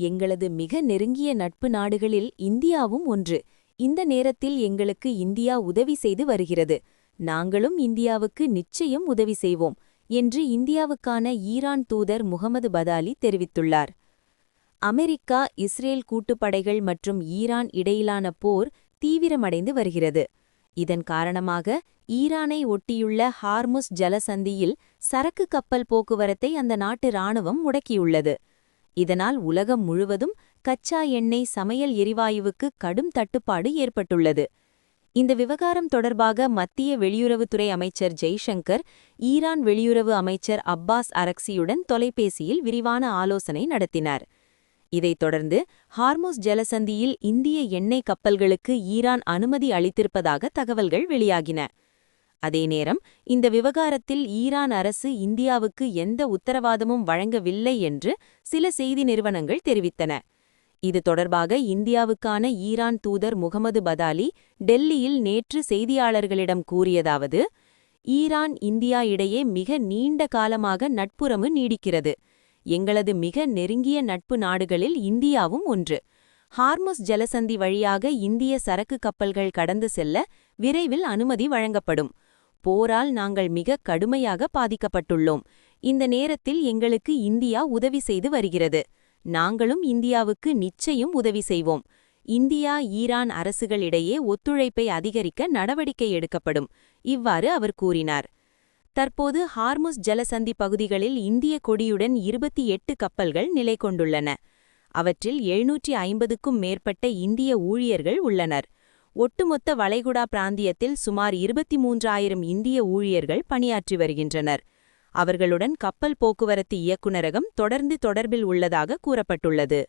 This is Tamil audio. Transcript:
எங்களது மிக நெருங்கிய நட்பு நாடுகளில் இந்தியாவும் ஒன்று. இந்த நேரத்தில் எங்களுக்கு இந்தியா உதவி செய்து வருகிறது. நாங்களும் இந்தியாவுக்கு நிச்சயம் உதவி செய்வோம் என்று இந்தியாவுக்கான ஈரான் தூதர் முகமது பதாலி தெரிவித்துள்ளார். அமெரிக்கா, இஸ்ரேல் கூட்டுப்படைகள் மற்றும் ஈரான் இடையிலான போர் தீவிரமடைந்து வருகிறது. இதன் காரணமாக ஈரானை ஒட்டியுள்ள ஹார்முஸ் ஜலசந்தியில் சரக்கு கப்பல் போக்குவரத்தை அந்த நாட்டு இராணுவம் முடக்கியுள்ளது. இதனால் உலகம் முழுவதும் கச்சா எண்ணெய், சமையல் எரிவாயுவுக்கு கடும் தட்டுப்பாடு ஏற்பட்டுள்ளது. இந்த விவகாரம் தொடர்பாக மத்திய வெளியுறவுத்துறை அமைச்சர் ஜெய்சங்கர் ஈரான் வெளியுறவு அமைச்சர் அப்பாஸ் அரக்சியுடன் தொலைபேசியில் விரிவான ஆலோசனை நடத்தினார். இதைத் தொடர்ந்து ஹார்முஸ் ஜலசந்தியில் இந்திய எண்ணெய் கப்பல்களுக்கு ஈரான் அனுமதி அளித்திருப்பதாக தகவல்கள் வெளியாகின. அதேநேரம் இந்த விவகாரத்தில் ஈரான் அரசு இந்தியாவுக்கு எந்த உத்தரவாதமும் வழங்கவில்லை என்று சில செய்தி நிறுவனங்கள் தெரிவித்தன. இது தொடர்பாக இந்தியாவுக்கான ஈரான் தூதர் முகமது பதாலி டெல்லியில் நேற்று செய்தியாளர்களிடம் கூறியதாவது: ஈரான், இந்தியா இடையே மிக நீண்ட காலமாக நட்புறவு நீடிக்கிறது. எங்களது மிக நெருங்கிய நட்பு நாடுகளில் இந்தியாவும் ஒன்று. ஹார்முஸ் ஜலசந்தி வழியாக இந்திய சரக்கு கப்பல்கள் கடந்து செல்ல விரைவில் அனுமதி வழங்கப்படும். போரால் நாங்கள் மிக கடுமையாக பாதிக்கப்பட்டுள்ளோம். இந்த நேரத்தில் எங்களுக்கு இந்தியா உதவி செய்து வருகிறது. நாங்களும் இந்தியாவுக்கு நிச்சயம் உதவி செய்வோம். இந்தியா, ஈரான் அரசுகளிடையே ஒத்துழைப்பை அதிகரிக்க நடவடிக்கை எடுக்கப்படும். இவ்வாறு அவர் கூறினார். தற்போது ஹார்முஸ் ஜலசந்தி பகுதிகளில் இந்திய கொடியுடன் 28 கப்பல்கள் நிலை கொண்டுள்ளன. அவற்றில் 750க்கும் மேற்பட்ட இந்திய ஊழியர்கள் உள்ளனர். ஒட்டுமொத்த வளைகுடா பிராந்தியத்தில் சுமார் 23,000 இந்திய ஊழியர்கள் பணியாற்றி வருகின்றனர். அவர்களுடன் கப்பல் போக்குவரத்து இயக்குநரகம் தொடர்ந்து தொடர்பில் உள்ளதாக கூறப்பட்டுள்ளது.